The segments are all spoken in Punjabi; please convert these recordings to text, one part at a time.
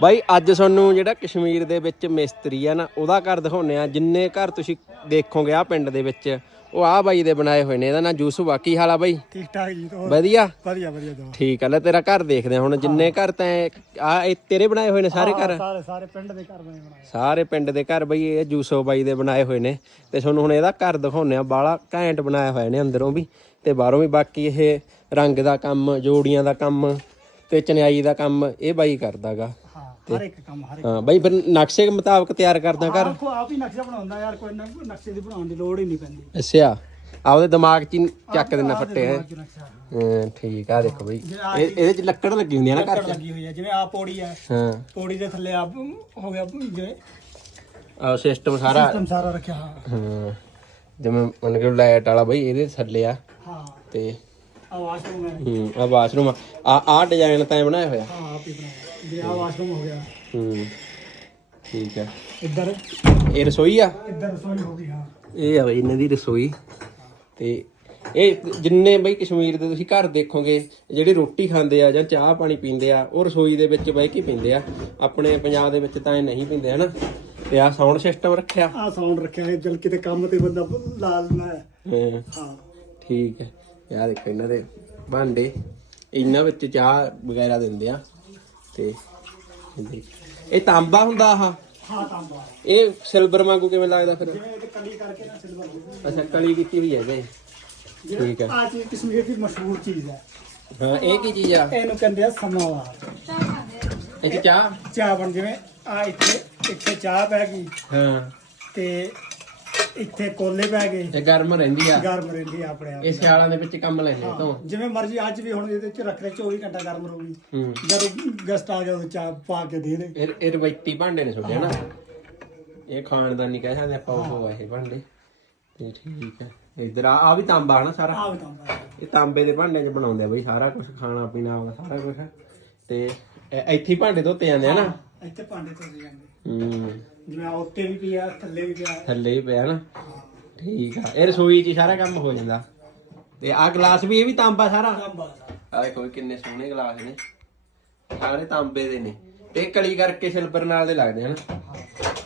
ਬਾਈ ਅੱਜ ਤੁਹਾਨੂੰ ਜਿਹੜਾ ਕਸ਼ਮੀਰ ਦੇ ਵਿੱਚ ਮਿਸਤਰੀ ਆ ਨਾ ਉਹਦਾ ਘਰ ਦਿਖਾਉਨੇ ਆ ਜਿੰਨੇ ਘਰ ਤੁਸੀਂ ਦੇਖੋਗੇ ਆ ਪਿੰਡ ਦੇ ਵਿੱਚ ਉਹ ਆ ਬਾਈ ਦੇ ਬਣਾਏ ਹੋਏ ਨੇ। ਇਹਦਾ ਨਾਂ ਯੂਸਫ ਆ। ਕੀ ਹਾਲ ਆ ਬਾਈ? ਠੀਕ ਠਾਕ ਜੀ ਹੋਰ? ਵਧੀਆ? ਵਧੀਆ ਵਧੀਆ ਦੋ ਠੀਕ ਆ। ਲੈ ਤੇਰਾ ਘਰ ਦੇਖਦੇ ਆ ਹੁਣ। ਜਿੰਨੇ ਘਰ ਤੈਂ ਆ ਇਹ ਤੇਰੇ ਬਣਾਏ ਹੋਏ ਨੇ ਸਾਰੇ ਘਰ? ਸਾਰੇ ਸਾਰੇ ਪਿੰਡ ਦੇ ਘਰ ਬਣੇ ਬਣਾਏ ਸਾਰੇ ਪਿੰਡ ਦੇ ਘਰ ਬਈ ਇਹ ਯੂਸਫ ਬਾਈ ਦੇ ਬਣਾਏ ਹੋਏ ਨੇ। ਤੇ ਤੁਹਾਨੂੰ ਹੁਣ ਇਹਦਾ ਘਰ ਦਿਖਾਉਨੇ ਆ ਬਾਲਾ ਘੈਂਟ ਬਣਾਇਆ ਹੋਇਆ ਨੇ ਅੰਦਰੋਂ ਵੀ ਤੇ ਬਾਹਰੋਂ ਵੀ। ਬਾਕੀ ਇਹ ਰੰਗ ਦਾ ਕੰਮ ਜੋੜੀਆਂ ਦਾ ਕੰਮ ਤੇ ਚਨਿਆਈ ਦਾ ਕੰਮ ਇਹ ਬਾਈ ਕਰਦਾਗਾ। ਹਰ ਇੱਕ ਕੰਮ ਹਰ ਇੱਕ ਹਾਂ ਬਾਈ ਫਿਰ ਨਕਸ਼ੇ ਦੇ ਮੁਤਾਬਕ ਤਿਆਰ ਕਰਦਾ ਘਰ ਆਪ ਆਪ ਹੀ ਨਕਸ਼ਾ ਬਣਾਉਂਦਾ ਯਾਰ ਕੋਈ ਨ- ਨਕਸ਼ੇ ਦੀ ਬਣਾਉਣ ਦੀ ਲੋੜ ਹੀ ਨਹੀਂ ਪੈਂਦੀ। ਅੱਛਾ ਆਪਦੇ ਦਿਮਾਗ 'ਚ ਹੀ ਚੱਕ ਦੇਣਾ ਫੱਟੇ ਹੈ। ਨਕਸ਼ਾ। ਠੀਕ ਆ ਦੇਖੋ ਬਈ। ਇਹ ਇਹਦੇ 'ਚ ਲੱਕੜ ਲੱਗੀ ਹੁੰਦੀ ਆ ਨਾ ਘਰ 'ਚ। ਲੱਗੀ ਹੋਈ ਹੈ ਜਿਵੇਂ ਆ ਪੌੜੀ ਹੈ ਹਾਂ। ਪੌੜੀ ਦੇ ਥੱਲੇ ਆ ਹੋ ਗਿਆ ਜਿਵੇਂ ਆ ਸਿਸਟਮ ਸਾਰਾ ਸਿਸਟਮ ਸਾਰਾ ਰੱਖਿਆ ਹਾਂ। ਹਾਂ। ਜਿਵੇਂ ਮੰਨ ਕੇ ਲਾਈਟ ਵਾਲਾ ਬਈ ਇਹਦੇ ਥੱਲੇ ਆ। ਹਾਂ। ਤੇ ਆ ਵਾਸ਼ਰੂਮ ਹੈ ਹੂੰ ਆ ਬਾਥਰੂਮ ਆ। ਆ ਆ ਡਿਜ਼ਾਈਨ ਤਾਂ ਇਹ ਬਣਾਇਆ ਹੋਇਆ। ਹਾਂ ਆਪ ਹੀ ਬਣਾਇਆ। ਜਿਵੇਂ ਆ ਵਾਸ਼ਰੂਮ ਹੋ ਗਿਆ। ਹੂੰ ਠੀਕ ਹੈ। ਇੱਧਰ? ਇਹ ਰਸੋਈ ਆ? ਇੱਧਰ ਰਸੋਈ ਹੋ ਗਈ ਹਾਂ। ਇਹ ਆ ਬਈ ਇਹਨਾਂ ਦੀ ਰਸੋਈ। ਤੇ ਇਹ ਜਿੰਨੇ ਬਈ ਕਸ਼ਮੀਰ ਦੇ ਤੁਸੀਂ ਘਰ ਦੇਖੋਗੇ ਜਿਹੜੇ ਰੋਟੀ ਖਾਂਦੇ ਆ ਜਾਂ ਚਾਹ ਪਾਣੀ ਪੀਂਦੇ ਆ ਉਹ ਰਸੋਈ ਦੇ ਵਿੱਚ ਬਹਿ ਕੇ ਪੀਂਦੇ ਆ? ਆਪਣੇ ਪੰਜਾਬ ਦੇ ਵਿੱਚ ਤਾਂ ਇਹ ਨਹੀਂ ਪੀਂਦੇ ਹਨਾ? ਤੇ ਆ ਸਾਊਂਡ ਸਿਸਟਮ ਰੱਖਿਆ। ਆ ਸਾਊਂਡ ਰੱਖਿਆ ਹੈ ਜਲ ਕਿਤੇ ਕੰਮ ਤੇ ਬੰਦਾ ਲਾ ਲੈਣਾ ਹੈ। ਹਾਂ, ਹਾਂ। ਠੀਕ ਹੈ। ਯਾਰ ਦੇਖੋ ਇਹਨਾਂ ਦੇ ਭਾਂਡੇ। ਇਹਨਾਂ ਵਿੱਚ ਚਾਹ ਵਗੈਰਾ ਦਿੰਦੇ ਆ। ਤੇ ਇਹ ਤਾਂਬਾ ਹੁੰਦਾ ਆਹ? ਹਾਂ ਤਾਂਬਾ ਇਹ ਸਿਲਵਰ ਵਾਂਗੂ ਕਿਵੇਂ ਲੱਗਦਾ ਫਿਰ? ਜਿਵੇਂ ਇਹ ਕਲੀ ਕਰਕੇ ਨਾ ਸਿਲਵਰ ਹੋ ਗਿਆ ਅੱਛਾ ਕਲੀ ਕੀਤੀ ਹੋਈ ਹੈ ਇਹਦੇ। ਠੀਕ ਹੈ। ਆ ਚੀਜ਼ ਕਸ਼ਮੀਰ ਦੀ ਮਸ਼ਹੂਰ ਚੀਜ਼ ਹੈ। ਹਾਂ ਇਹ ਕੀ ਚੀਜ਼ ਆ? ਇਹਨੂੰ ਕਹਿੰਦੇ ਆ ਸਮਾਵਾ ਇਹ ਚਾਹ? ਚਾਹ ਬਣ ਜਿਵੇਂ ਆ ਇੱਥੇ ਇੱਥੇ ਚਾਹ ਪੈ ਗਈ। ਹਾਂ। ਤੇ ਇੱਥੇ ਕੋਲੇ ਪੈ ਗਏ। ਇਹ ਗਰਮ ਰਹਿੰਦੀ ਆ। ਗਰਮ ਰਹਿੰਦੀ ਆ ਆਪਣੇ ਆਪ ਇਹ ਸਿਆਲਾਂ ਦੇ ਵਿੱਚ ਕੰਮ ਲੈਂਦੇ ਆ ਤੋਂ। ਜਿਵੇਂ ਮਰਜ਼ੀ ਅੱਜ ਵੀ ਹੁਣ ਇਹਦੇ ਚ ਰੱਖ ਲੈ 24 ਘੰਟਾ ਗਰਮ ਰਹੂਗੀ। ਜਦੋਂ ਗੈਸਟ ਆ ਗਿਆ ਉਹ ਚਾਹ ਪਾ ਕੇ ਦੇ ਦੇ। ਇਹ ਇਹ ਰਵਾਇਤੀ ਭਾਂਡੇ ਨੇ ਛੋਟੇ ਨਾ ਇਹ ਖਾਨਦਾਨੀ ਕਹਿ ਸਕਦੇ ਆਪਾਂ ਉਹ ਇਹ ਭਾਂਡੇ। ਤੇ ਠੀਕ ਹੈ ਇਧਰ ਆ ਆ ਵੀ ਤਾਂਬਾ ਹਨਾ ਸਾਰਾ? ਆ ਵੀ ਤਾਂਬਾ ਇਹ ਤਾਂਬੇ ਦੇ ਭਾਂਡੇ 'ਚ ਬਣਾਉਂਦੇ ਆ ਬਈ ਸਾਰਾ ਕੁਝ ਖਾਣਾ ਪੀਣਾ ਸਾਰਾ ਕੁਝ ਤੇ ਇੱਥੇ ਭਾਂਡੇ ਧੋਤੇ ਜਾਂਦੇ ਆ ਨਾ ਇੱਥੇ ਭਾਂਡੇ ਧੋਦੇ ਜਾਂਦੇ। ਹੂੰ। ਜਿਵੇਂ ਆ ਉੱਤੇ ਵੀ ਪਿਆ ਥੱਲੇ ਵੀ ਪਿਆ। ਥੱਲੇ ਹੀ ਪਿਆ ਨਾ। ਠੀਕ ਆ। ਇਹ ਰਸੋਈ 'ਚ ਹੀ ਸਾਰਾ ਕੰਮ ਹੋ ਜਾਂਦਾ। ਤੇ ਆ ਗਲਾਸ ਵੀ ਇਹ ਵੀ ਤਾਂਬਾ ਸਾਰਾ? ਤਾਂਬਾ ਆ ਦੇਖੋ ਵੀ ਕਿੰਨੇ ਸੋਹਣੇ ਗਲਾਸ ਨੇ। ਸਾਰੇ ਤਾਂਬੇ ਦੇ ਨੇ। ਤੇ ਇਹ ਕਲੀ ਕਰਕੇ ਸਿਲਵਰ ਨਾਲ ਦੇ ਲੱਗਦੇ ਹਨ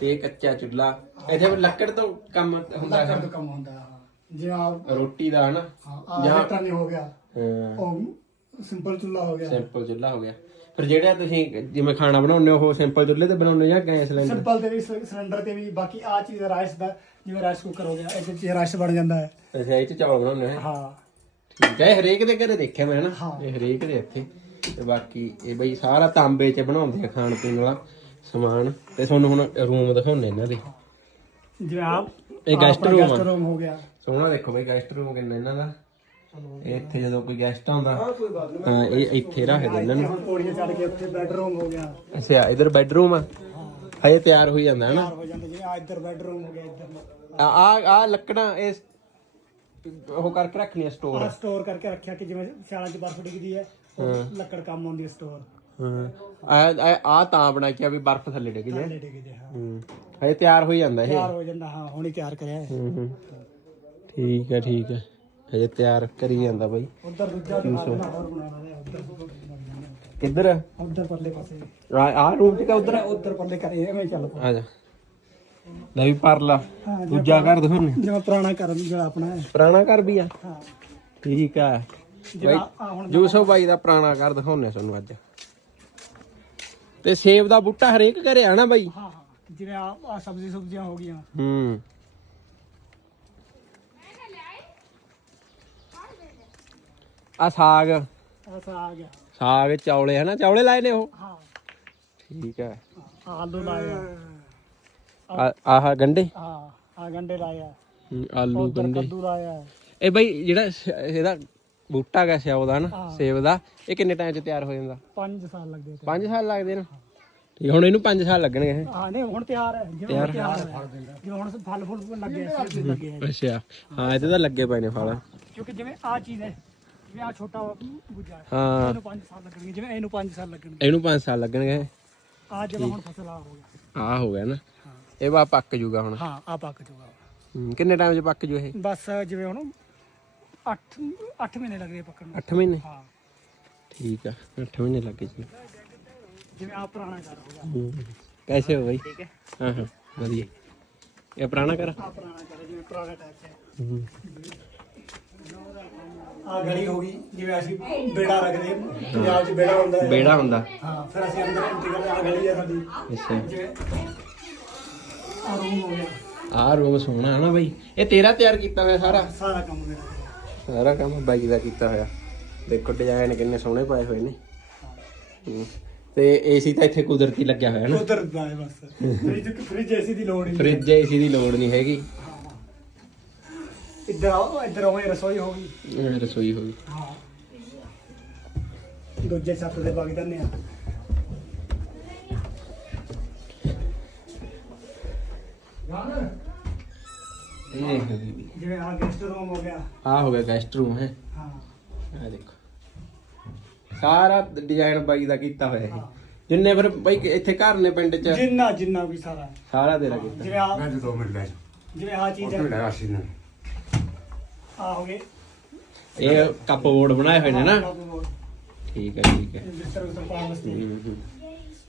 ਤੇ ਇਹ ਕੱਚਾ ਚੁੱਲਾ ਇੱਥੇ ਵੀ ਲੱਕੜ ਤੋਂ ਕੰਮ ਹੁੰਦਾ ਲੱਕੜ ਹੈ ਤੋਂ ਕੰਮ ਹੁੰਦਾ ਹਾਂ। ਜਿਵੇਂ ਆ ਰੋਟੀ ਦਾ ਹਨਾ ਆ ਰੇਟਾ ਨਹੀਂ ਹੋ ਗਿਆ। ਹਾਂ। ਉਹ ਸਿੰਪਲ ਚੁੱਲਾ ਹੋ ਗਿਆ। ਸਿੰਪਲ ਚੁੱਲਾ ਹੋ ਗਿਆ। ਫਿਰ ਜਿਹੜਾ ਤੁਸੀਂ ਜਿਵੇਂ ਖਾਣਾ ਬਣਾਉਂਦੇ ਹੋ ਉਹ ਸਿੰਪਲ ਚੁੱਲੇ ਤੇ ਬਣਾਉਂਦੇ ਜਾਂ ਗੈਸ ਸਿਲੰਡਰ? ਸਿੰਪਲ ਤੇ ਵੀ ਸਿਲੰਡਰ ਤੇ ਵੀ ਬਾਕੀ ਆ ਚੀਜ਼ ਰਾਈਸ ਦਾ ਜਿਵੇਂ ਰਾਈਸ ਕੁੱਕਰ ਹੋ ਗਿਆ ਇਹਦੇ ਚ ਰਾਈਸ ਬਣ ਜਾਂਦਾ ਹੈ। ਅੱਛਾ ਇਹ ਚ ਚੌਲ ਬਣਾਉਂਦੇ ਹੋ ਹਾਂ? ਠੀਕ ਹੈ ਇਹ ਹਰੇਕ ਦੇ ਘਰੇ ਦੇਖਿਆ ਮੈਂ ਨਾ ਹਾਂ। ਇਹ ਹਰੇਕ ਦੇ ਇੱਥੇ। ਤੇ ਬਾਕੀ ਇਹ ਬਈ ਸਾਰਾ ਤਾਂਬੇ 'ਚ ਬਣਾਉਂਦੇ ਆ ਖਾਣ ਪੀਣ ਵਾਲਾ ਸਮਾਨ। ਤੇ ਤੁਹਾਨੂੰ ਹੁਣ ਰੂਮ ਦਿਖਾਉਂਦੇ ਇਹਨਾਂ ਦੇ। ਜਿਵੇਂ ਆ ਇਹ guest room ਆ। ਗੈਸਟ ਰੂਮ ਹੋ ਗਿਆ। ਸੋਹਣਾ ਦੇਖੋ ਬਈ ਗੈਸਟ ਰੂਮ ਕਿੰਨਾ ਇਹਨਾਂ ਦਾ। ਇੱਥੇ ਜਦੋਂ ਕੋਈ ਗੈਸਟ ਆਉਂਦਾ ਹਾਂ ਇਹ ਇੱਥੇ ਰੱਖਦੇ ਇਹਨਾਂ ਨੂੰ। ਪੌੜੀਆਂ ਚੜ ਕੇ ਉੱਥੇ ਬੈਡਰੂਮ ਹੋ ਗਿਆ। ਅੱਛਾ ਇਧਰ ਬੈਡਰੂਮ ਆ? ਹਜੇ ਤਿਆਰ ਹੋਈ ਜਾਂਦਾ ਹੈ ਨਾ ਤਿਆਰ ਹੋ ਜਾਂਦੇ ਜਿਵੇਂ ਆ ਇੱਧਰ ਬੈਡਰੂਮ ਹੋ ਗਿਆ ਇੱਧਰ ਆ ਆ ਲੱਕੜਾਂ ਇਹ ਉਹ ਕਰਕੇ ਰੱਖਣੀਆਂ ਸਟੋਰ ਆ ਸਟੋਰ ਕਰਕੇ ਰੱਖਿਆ ਕਿ ਜਿਵੇਂ ਸਿਆਲਾਂ 'ਚ ਬਰਫ਼ ਡਿੱਗਦੀ ਹੈ ਲੱਕੜ ਕੰਮ ਆਉਂਦੀ ਹੈ ਸਟੋਰ ਹਾਂ। ਆ ਤਾਂ ਬਣਾ ਕੇ ਵੀ ਬਰਫ਼ ਥੱਲੇ ਡਿੱਗ ਜਾਏ। ਥੱਲੇ ਹਾਂ। ਹੂੰ। ਹਜੇ ਤਿਆਰ ਹੋਈ ਜਾਂਦਾ ਇਹ? ਤਿਆਰ ਹੋ ਜਾਂਦਾ ਹਾਂ ਹੁਣੀ ਤਿਆਰ ਕਰਿਆ ਹੈ। ਹੂੰ ਹੂੰ। ਠੀਕ ਹੈ ਠੀਕ ਹੈ। ਹਜੇ ਤਿਆਰ ਕਰੀ ਜਾਂਦਾ ਬਾਈ। ਉਧਰ ਦੂਜਾ ਕਿੱਧਰ? ਉਧਰ ਪਰਲੇ ਪਾਸੇ। ਆ ਰੂਮ ਚ ਉਧਰ? ਉਧਰ ਪਰਲੇ ਕਰੇ ਐਵੇਂ ਚੱਲ ਪਾ ਆ ਜਾ। ਲੈ ਵੀ ਪਰ ਲਾ ਹਾਂ ਦੂਜਾ ਘਰ ਦਿਖਾਉਣੇ। ਜਿਵੇਂ ਪੁਰਾਣਾ ਘਰ ਜਿਹੜਾ ਆਪਣਾ ਹੈ। ਪੁਰਾਣਾ ਘਰ ਵੀ ਆ? ਹਾਂ। ਠੀਕ ਆ। ਹੁਣ ਜੂਸੋ ਬਾਈ ਦਾ ਪੁਰਾਣਾ ਘਰ ਦਿਖਾਉਣੇ ਤੁਹਾਨੂੰ ਅੱਜ। ਤੇ ਸੇਬ ਦਾ ਬੂਟਾ ਹਰੇਕ ਘਰੇ ਆ ਨਾ ਬਾਈ? ਹਾਂ ਹਾਂ। ਜਿਵੇਂ ਆ ਸਬਜ਼ੀ ਸੁਬਜ਼ੀਆਂ ਹੋ ਗਈਆਂ। ਹੂੰ। ਆ ਸਾਗ। ਆ ਗਿਆ ਸਾਗ ਚੌਲੇ ਹਨਾ? ਚੌਲੇ ਲਾਏ ਨੇ ਉਹ? ਹਾਂ। ਠੀਕ ਹੈ। ਆਲੂ ਲਾਏ ਆ। ਆ ਆਹ ਗੰਡੇ? ਹਾਂ ਆ ਗੰਡੇ ਲਾਏ ਆ। ਆਲੂ ਉਧਰ ਗੰਡੇ। ਕੱਦੂ ਲਾਇਆ। ਇਹ ਬਾਈ ਜਿਹੜਾ ਸ- ਇਹਦਾ ਬੂਟਾ ਹੈਗਾ ਸਿਆਉ ਦਾ ਨਾ ਹਾਂ। ਸੇਬ ਦਾ। ਇਹ ਕਿੰਨੇ ਟਾਈਮ ਚ ਤਿਆਰ ਹੋ ਜਾਂਦਾ? ਪੰਜ ਸਾਲ ਲੱਗਦੇ ਤੇ। 5 ਸਾਲ ਲੱਗਦੇ ਨੇ? ਠੀਕ ਹੁਣ ਇਹਨੂੰ 5 ਸਾਲ ਲੱਗਣਗੇ ਇਹ। ਹਾਂ ਨਹੀਂ ਹੁਣ ਤਿਆਰ ਹੈ। ਜਿਵੇਂ ਹੁਣ ਤਿਆਰ ਹੈ। ਜਿਵੇਂ ਹੁਣ ਫਲ ਫੁੱਲ ਲੱਗੇ ਆ, ਲੱਗੇ ਆ। ਅੱਛਾ। ਹਾਂ ਇਹਦੇ ਤਾਂ ਲੱਗੇ ਪਏ ਨੇ ਫਲ। ਕਿਉਂਕਿ ਜਿਵੇਂ ਆ ਚੀਜ਼ ਹੈ ਜਿਵੇਂ ਆ ਛੋਟਾ ਗੁੱਜਾ ਹੈ, ਹਾਂ। ਇਹਨੂੰ 5 ਸਾਲ ਲੱਗਣਗੇ ਜਿਵੇਂ ਇਹਨੂੰ 5 ਸਾਲ ਲੱਗਣਗੇ। ਇਹਨੂੰ 5 ਸਾਲ ਲੱਗਣਗੇ। ਆ ਜਦੋਂ ਹੁਣ ਫਸਲ ਆ ਹੋ ਗਿਆ। ਆ ਹੋ ਗਿਆ ਨਾ। ਹਾਂ। ਇਹ ਬਾ ਪੱਕ ਜੂਗਾ ਹੁਣ। ਹਾਂ ਆ ਪੱਕ ਜਾਊਗਾ ਹਮ, ਕਿੰਨੇ ਟਾਈਮ 'ਚ ਪੱਕ ਜੂ ਇਹ? ਬਸ ਜਿਵੇਂ ਹੁਣ 8 8 ਮਹੀਨੇ ਲੱਗਦੇ ਆ ਪੱਕਣ ਨੂੰ। 8 ਮਹੀਨੇ? ਹਾਂ। ਠੀਕ ਆ 8 ਮਹੀਨੇ ਲੱਗ ਜੀ। ਜਿਵੇਂ ਆ ਪੁਰਾਣਾ ਘਰ ਹੋ ਗਿਆ। ਹਮ, ਪੈਸੇ ਹੋ ਬਈ? ਠੀਕ ਹੈ। ਹਾਂ ਹਾਂ ਵਧੀਆ। ਇਹ ਪੁਰਾਣਾ ਕਰ ਆ? ਪੁਰਾਣਾ ਘਰ ਜਿਵੇਂ ਪੁਰਾਣਾ ਟਾਈਪ ਹੈ। ਹਮ, ਆ ਗਲੀ ਹੋ ਗਈ ਜਿਵੇਂ ਅਸੀਂ ਬੇੜਾ ਰੱਖਦੇ ਪੰਜਾਬ 'ਚ ਬੇੜਾ ਹੁੰਦਾ ਹੈ। ਬੇੜਾ ਹੁੰਦਾ। ਹਾਂ ਫਿਰ ਅਸੀਂ ਅੰਦਰ ਐਂਟਰੀ ਕਰਦੇ ਆ ਗਲੀ ਹੈ ਸਾਡੀ। ਅੱਛਾ। ਆ ਰੂਮ ਹੋ ਗਿਆ। ਆ ਰੂਮ ਸੋਹਣਾ ਹੈ ਨਾ ਬਾਈ। ਇਹ ਤੇਰਾ ਤਿਆਰ ਕੀਤਾ ਹੋਇਆ ਸਾਰਾ? ਸਾਰਾ ਕੰਮ ਮੇਰਾ। ਸਾਰਾ ਕੰਮ ਬਾਈ ਦਾ ਕੀਤਾ ਹੋਇਆ। ਦੇਖੋ ਡਿਜ਼ਾਈਨ ਕਿੰਨੇ ਸੋਹਣੇ ਪਾਏ ਹੋਏ ਨੇ। ਤੇ ਏਸੀ ਤਾਂ ਇੱਥੇ ਕੁਦਰਤੀ ਲੱਗਿਆ ਹੋਇਆ ਨਾ। ਉਧਰ ਹੈ ਬਸ। ਫ੍ਰਿਜ ਫ੍ਰਿਜ ਐਸੀ ਦੀ ਲੋੜ ਨਹੀਂ ਫ੍ਰਿਜ ਏਸੀ ਦੀ ਲੋੜ ਨਹੀਂ ਹੈਗੀ। ਇੱਧਰ ਆਓ ਇੱਧਰ ਆਓ ਇਹ ਰਸੋਈ ਹੋ ਗਈ। ਇਹ ਰਸੋਈ ਹੋ ਗਈ। ਹਾਂ। ਦੂਜੇ ਛੱਤ ਦੇ ਬਾਗ ਦੰਨੇ ਆ। ਇਹ ਦੇਖੋ ਦੀਦੀ ਜਿਵੇਂ ਆ ਗੈਸਟ ਰੂਮ ਹੋ ਗਿਆ। ਆ ਹੋ ਗਿਆ ਗੈਸਟ ਰੂਮ ਹੈ। ਹਾਂ। ਆ ਦੇਖੋ। ਸਾਰਾ ਡਿਜ਼ਾਈਨ ਬਾਈ ਦਾ ਕੀਤਾ ਹੋਇਆ ਹੈ ਜਿੰਨੇ ਫਿਰ ਬਾਈ ਇੱਥੇ ਘਰ ਨੇ ਪਿੰਡ 'ਚ? ਜਿੰਨਾ ਜਿੰਨਾ ਵੀ ਸਾਰਾ। ਸਾਰਾ ਤੇਰਾ ਕੀਤਾ। ਜਿਵੇਂ ਆ ਮੈਂ ਤਾਂ ਦੋ ਮਿੰਟ ਲੈ ਜਿਵੇਂ ਆ ਚੀਜ਼ ਉਹ ਹੈ ਮਿਲਿਆ ਸੀ ਨਾ। ਆ ਹੋ ਗਏ ਇਹ ਕੱਪ ਬੋਰਡ ਬਣਾਏ ਹੋਏ ਨੇ ਨਾ ਇਹ ਠੀਕ ਹੈ ਠੀਕ ਹੈ ਬਿਸਤਰ ਉਸਤਰ ਪਾਉਣ ਵਾਸਤੇ ਹੂੰ, ਹੂੰ।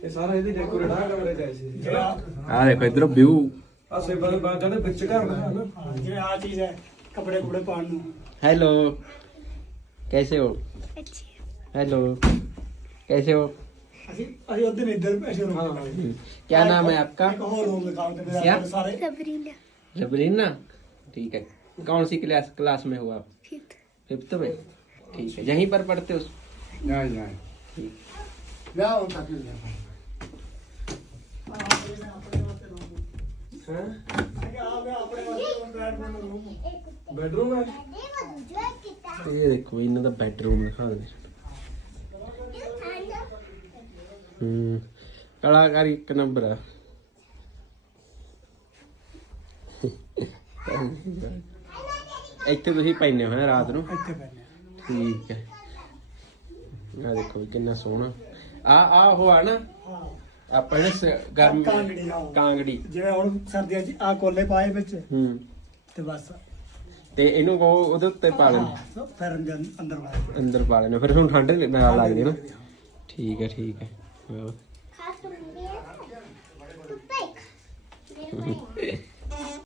ਇਹ ਸਾਰਾ ਇਹਦੀ ਡੈਕੋਰੇਟ ਆ ਕਮਰੇ ਚ ਆਈ ਸੀ ਜਿਵੇਂ ਆ- ਆ ਦੇਖੋ ਇਧਰੋਂ ਵਿਊ ਆ ਸੇਬਲ ਬਾਗਾਂ ਦੇ ਵਿੱਚ ਘਰ ਦਾ ਹੈ ਨਾ ਹਾਂ, ਜਿਵੇਂ ਆ ਚੀਜ਼ ਹੈ ਕੱਪੜੇ ਕੁਪੜੇ ਪਾਉਣ ਨੂੰ हेलो कैसे हो हेलो कैसे हो ਅਸੀਂ ਅਸੀਂ ਉਧਰ ਨਹੀਂ ਇੱਧਰ ਅਸੀਂ ਰੂਮ ਹਾਂ। ਹਾਂ क्या नाम है आपका ਇੱਕ ਹੋਰ ਰੂਮ ਦਿਖਾਓ ਤੇ क्या? ਮੇਰੇ ਸਾਰੇ जबरीना ठीक है कौन सी क्लास क्लास में हुआ फिफ्थ फिफ्थ में ठीक है यहीं पर पढ़ते उस नहीं नहीं ठीक जाओ तकलीफ है बेडरूम है ये देखो इन्हें तो बेडरूम दिखा दे हम्म कलाकारी एक नंबर है ਇੱਥੇ ਤੁਸੀਂ ਪੈਨੇ ਹੋ ਰਾਤ ਨੂੰ? ਇੱਥੇ ਪੈਣੇ ਠੀਕ ਹੈ। ਆ ਦੇਖੋ ਵੀ ਕਿੰਨਾ ਸੋਹਣਾ। ਆ ਆ ਉਹ ਆ ਨਾ ਹਾਂ। ਆਪਾਂ ਨੇ ਸ- ਗਰਮ ਕਾਂਗੜੀ ਜਿਵੇਂ ਹੁਣ ਸਰਦੀਆਂ 'ਚ ਆ ਕੋਲੇ ਪਾਏ ਵਿੱਚ ਹੂੰ। ਤੇ ਬਸ। ਤੇ ਇਹਨੂੰ ਕਹੋ ਉਹਦੇ ਉੱਤੇ ਪਾ ਲੈਣ ਹਾਂ, ਫਿਰ ਅੰਦਰ ਅੰਦਰ ਵਾਲੇ ਅੰਦਰ ਪਾ ਲੈਣਾ ਫਿਰ ਹੁਣ ਠੰਡ ਨਾਲ ਲੱਗਦੀ ਨਾ। ਠੀਕ ਹੈ ਠੀਕ ਹੈ। ਹੋਰ।